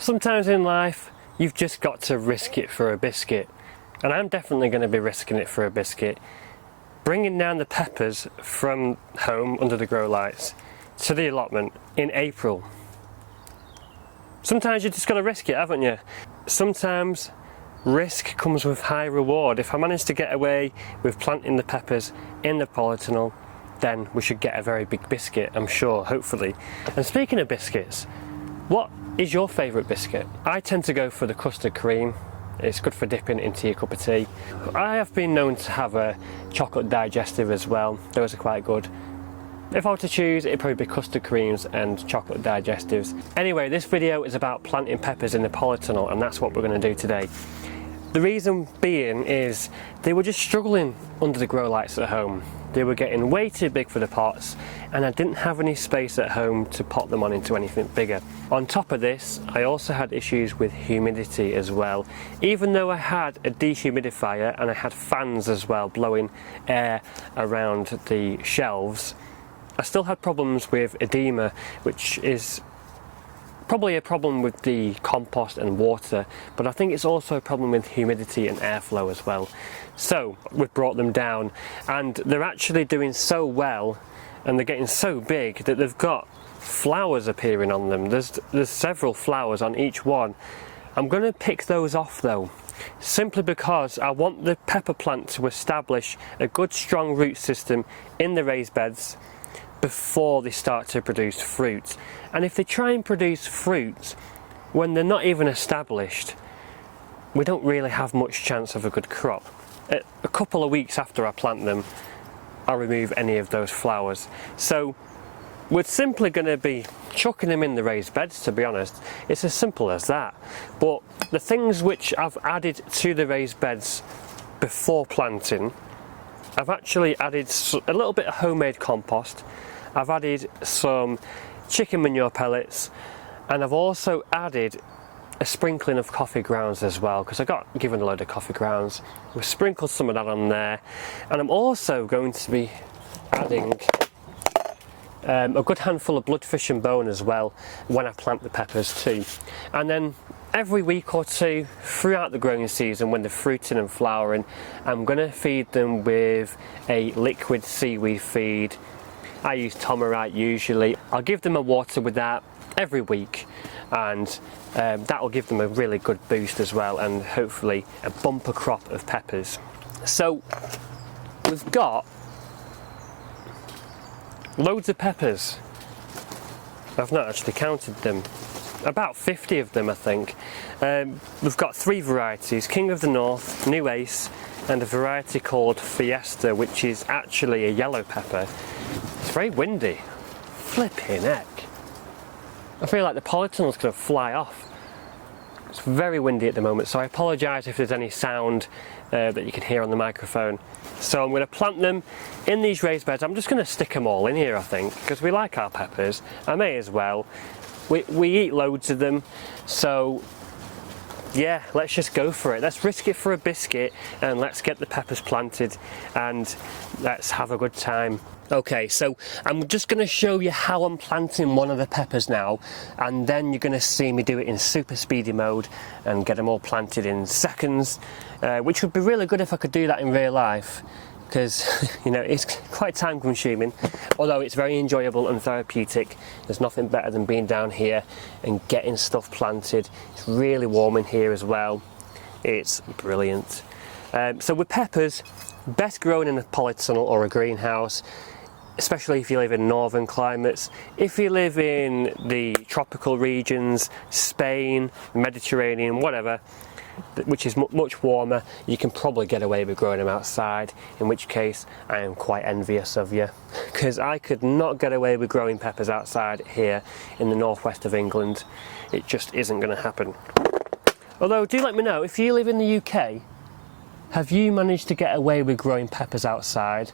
Sometimes in life, you've just got to risk it for a biscuit. And I'm definitely going to be risking it for a biscuit. Bringing down the peppers from home under the grow lights to the allotment in April. Sometimes you just got to risk it, haven't you? Sometimes risk comes with high reward. If I manage to get away with planting the peppers in the polytunnel, then we should get a very big biscuit, I'm sure, hopefully. And speaking of biscuits, what is your favourite biscuit? I tend to go for the custard cream. It's good for dipping into your cup of tea. I have been known to have a chocolate digestive as well. Those are quite good. If I were to choose, it'd probably be custard creams and chocolate digestives. Anyway, this video is about planting peppers in the polytunnel, and that's what we're going to do today. The reason being is they were just struggling under the grow lights at home. They were getting way too big for the pots, and I didn't have any space at home to pot them on into anything bigger. On top of this, I also had issues with humidity as well. Even though I had a dehumidifier and I had fans as well blowing air around the shelves, I still had problems with edema, which is probably a problem with the compost and water, but I think it's also a problem with humidity and airflow as well. So we've brought them down, and they're actually doing so well, and they're getting so big that they've got flowers appearing on them. There's several flowers on each one. I'm going to pick those off though, simply because I want the pepper plant to establish a good strong root system in the raised beds before they start to produce fruit. And if they try and produce fruit when they're not even established, we don't really have much chance of a good crop. A couple of weeks after I plant them, I'll remove any of those flowers. So we're simply going to be chucking them in the raised beds, to be honest. It's as simple as that. But the things which I've added to the raised beds before planting, I've actually added a little bit of homemade compost. I've added some chicken manure pellets, and I've also added a sprinkling of coffee grounds as well, because I got given a load of coffee grounds. We've sprinkled some of that on there, and I'm also going to be adding a good handful of bloodfish and bone as well when I plant the peppers too. And then every week or two throughout the growing season, when they're fruiting and flowering, I'm going to feed them with a liquid seaweed feed. I use Tomerite usually. I'll give them a water with that every week, and that will give them a really good boost as well, and hopefully a bumper crop of peppers. So we've got loads of peppers. I've not actually counted them. About 50 of them, I think. We've got 3 varieties: King of the North, New Ace, and a variety called Fiesta, which is actually a yellow pepper. It's very windy. Flipping heck. I feel like the polytunnel's going to fly off. It's very windy at the moment, so I apologise if there's any sound that you can hear on the microphone. So I'm going to plant them in these raised beds. I'm just going to stick them all in here, I think, because we like our peppers. I may as well. We eat loads of them, so yeah, let's just go for it. Let's risk it for a biscuit, and let's get the peppers planted, and let's have a good time. Okay, so I'm just going to show you how I'm planting one of the peppers now, and then you're going to see me do it in super speedy mode and get them all planted in seconds, which would be really good if I could do that in real life, because you know, it's quite time consuming, although it's very enjoyable and therapeutic. There's nothing better than being down here and getting stuff planted. It's really warm in here as well. It's brilliant. So with peppers, best grown in a polytunnel or a greenhouse, especially if you live in northern climates. If you live in the tropical regions, Spain, Mediterranean, whatever, which is much warmer, you can probably get away with growing them outside, in which case I am quite envious of you, because I could not get away with growing peppers outside here in the northwest of England. It just isn't going to happen. Although, do let me know, if you live in the UK, have you managed to get away with growing peppers outside?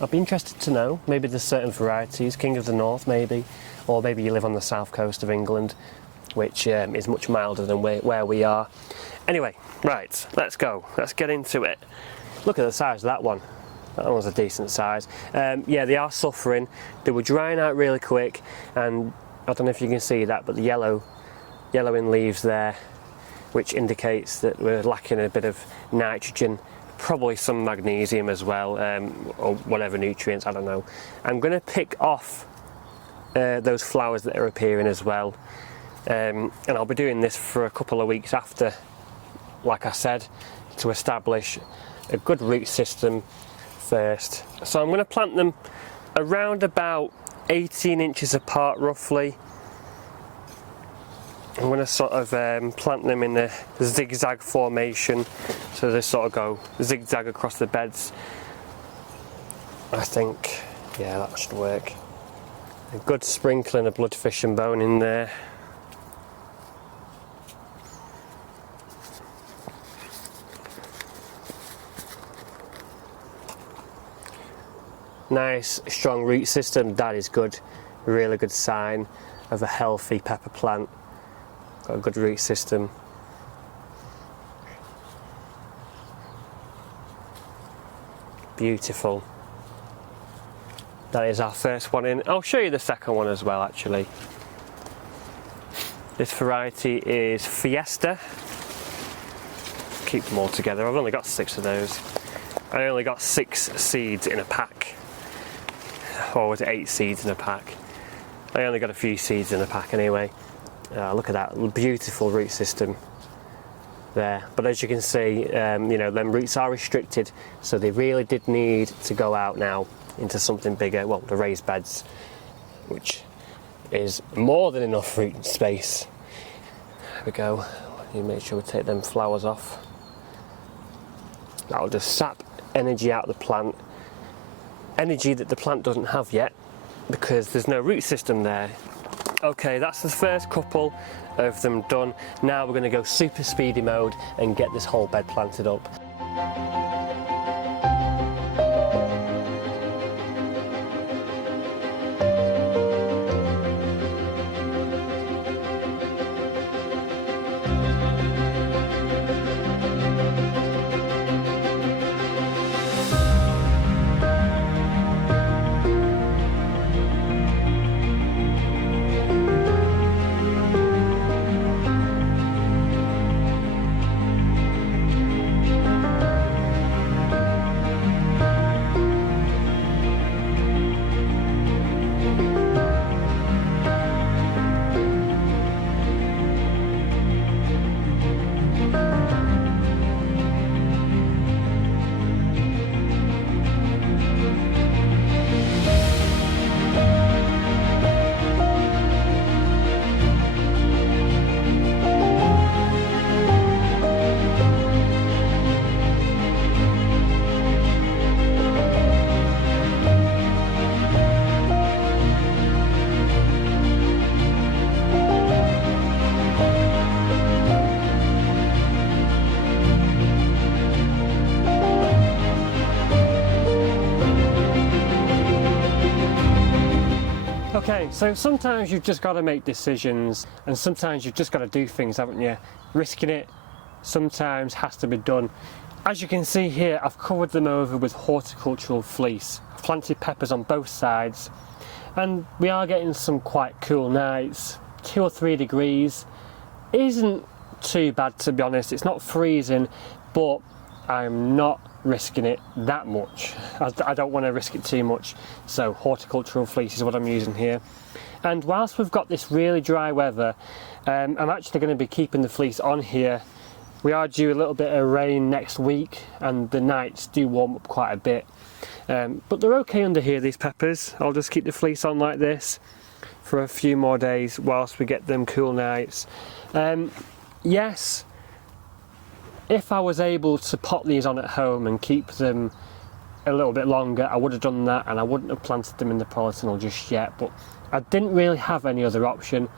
I'd be interested to know. Maybe there's certain varieties, King of the North maybe, or maybe you live on the south coast of England, which is much milder than where we are. Anyway, right, let's go. Let's get into it. Look at the size of that one. That one was a decent size. Yeah, they are suffering. They were drying out really quick, and I don't know if you can see that, but the yellow yellowing leaves there, which indicates that we're lacking a bit of nitrogen, probably some magnesium as well, or whatever nutrients, I don't know. I'm going to pick off those flowers that are appearing as well, and I'll be doing this for a couple of weeks after, like I said, to establish a good root system first. So I'm going to plant them around about 18 inches apart roughly. I'm going to sort of plant them in a zigzag formation, so they sort of go zigzag across the beds. I think, yeah, that should work. A good sprinkling of bloodfish and bone in there. Nice strong root system, that is good. Really good sign of a healthy pepper plant. Got a good root system. Beautiful. That is our first one in. I'll show you the second one as well actually. This variety is Fiesta. Keep them all together. I've only got 6 of those. I only got 6 seeds in a pack. Or was it 8 seeds in a pack? I only got a few seeds in a pack anyway. Look at that beautiful root system there. But as you can see, you know, them roots are restricted, so they really did need to go out now into something bigger. Well, the raised beds, which is more than enough root space. There we go. You make sure we take them flowers off. That'll just sap energy out of the plant. Energy that the plant doesn't have yet because there's no root system there. Okay, that's the first couple of them done. Now we're going to go super speedy mode and get this whole bed planted up. Okay, so sometimes you've just got to make decisions, and sometimes you've just got to do things, haven't you? Risking it sometimes has to be done. As you can see here, I've covered them over with horticultural fleece. I've planted peppers on both sides, and we are getting some quite cool nights. 2 or 3 degrees isn't too bad, to be honest. It's not freezing, but I'm not risking it that much. I don't want to risk it too much, so horticultural fleece is what I'm using here. And whilst we've got this really dry weather, I'm actually going to be keeping the fleece on here. We are due a little bit of rain next week, and the nights do warm up quite a bit, but they're okay under here, these peppers. I'll just keep the fleece on like this for a few more days whilst we get them cool nights. Yes, if I was able to pot these on at home and keep them a little bit longer, I would have done that, and I wouldn't have planted them in the polytunnel just yet, but I didn't really have any other option.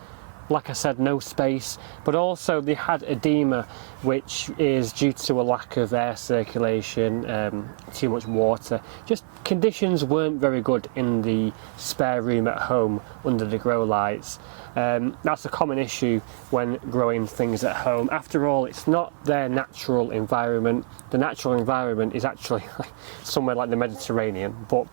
Like I said, no space, but also they had edema, which is due to a lack of air circulation, too much water. Just conditions weren't very good in the spare room at home under the grow lights. That's a common issue when growing things at home. After all, it's not their natural environment. The natural environment is actually somewhere like the Mediterranean, but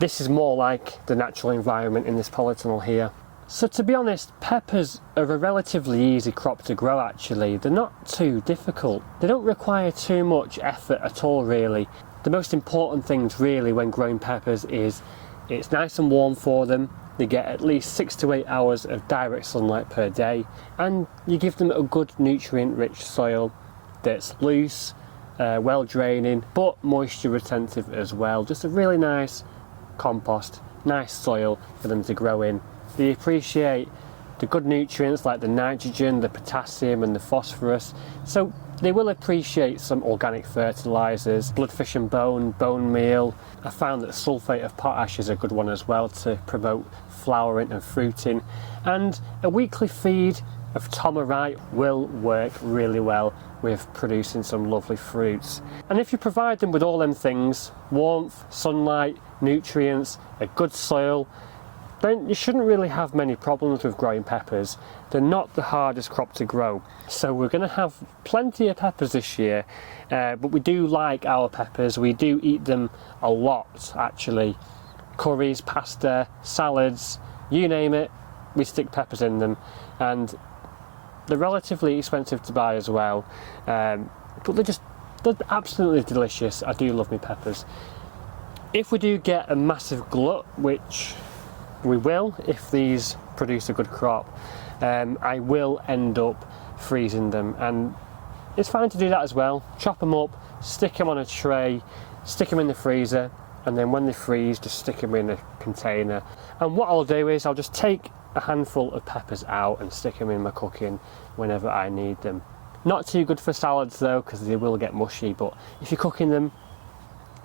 this is more like the natural environment in this polytunnel here. So to be honest, peppers are a relatively easy crop to grow actually. They're not too difficult. They don't require too much effort at all really. The most important things really when growing peppers is it's nice and warm for them. They get at least 6 to 8 hours of direct sunlight per day, and you give them a good nutrient rich soil that's loose, well draining, but moisture retentive as well. Just a really nice compost, nice soil for them to grow in. They appreciate the good nutrients like the nitrogen, the potassium and the phosphorus, so they will appreciate some organic fertilisers, bloodfish and bone meal. I found that sulphate of potash is a good one as well to promote flowering and fruiting, and a weekly feed of Tomerite will work really well with producing some lovely fruits. And if you provide them with all them things, warmth, sunlight, nutrients, a good soil, then you shouldn't really have many problems with growing peppers. They're not the hardest crop to grow. So we're going to have plenty of peppers this year, but we do like our peppers. We do eat them a lot actually. Curries, pasta, salads, you name it, we stick peppers in them. And they're relatively expensive to buy as well, but they're absolutely delicious. I do love my peppers. If we do get a massive glut, which we will if these produce a good crop, I will end up freezing them, and it's fine to do that as well. Chop them up, stick them on a tray, stick them in the freezer, and then when they freeze just stick them in a container. And what I'll do is I'll just take a handful of peppers out and stick them in my cooking whenever I need them. Not too good for salads though, because they will get mushy, but if you're cooking them,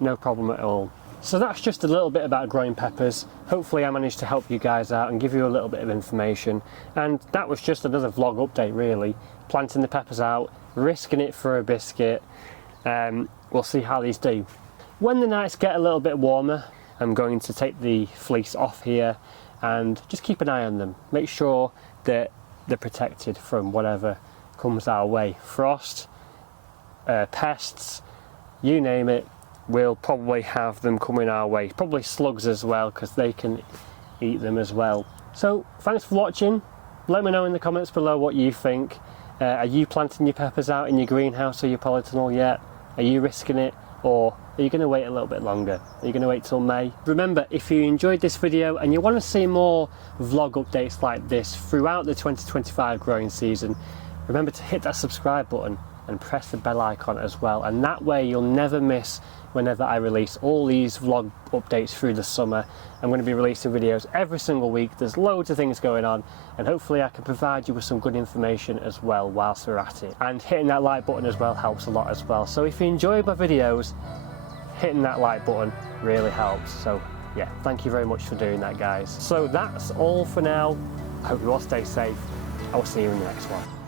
no problem at all. So that's just a little bit about growing peppers. Hopefully I managed to help you guys out and give you a little bit of information. And that was just another vlog update really. Planting the peppers out, risking it for a biscuit. We'll see how these do. When the nights get a little bit warmer, I'm going to take the fleece off here and just keep an eye on them. Make sure that they're protected from whatever comes our way. Frost, pests, you name it. We'll probably have them coming our way. Probably slugs as well, because they can eat them as well. So thanks for watching. Let me know in the comments below what you think. Are you planting your peppers out in your greenhouse or your polytunnel yet? Are you risking it, or are you going to wait a little bit longer? Are you going to wait till May? Remember, if you enjoyed this video and you want to see more vlog updates like this throughout the 2025 growing season, remember to hit that subscribe button and press the bell icon as well, and that way you'll never miss whenever I release all these vlog updates through the summer. I'm going to be releasing videos every single week. There's loads of things going on, and hopefully I can provide you with some good information as well whilst we're at it. And hitting that like button as well helps a lot as well. So if you enjoy my videos, hitting that like button really helps. So yeah, thank you very much for doing that, guys. So that's all for now. I hope you all stay safe. I will see you in the next one.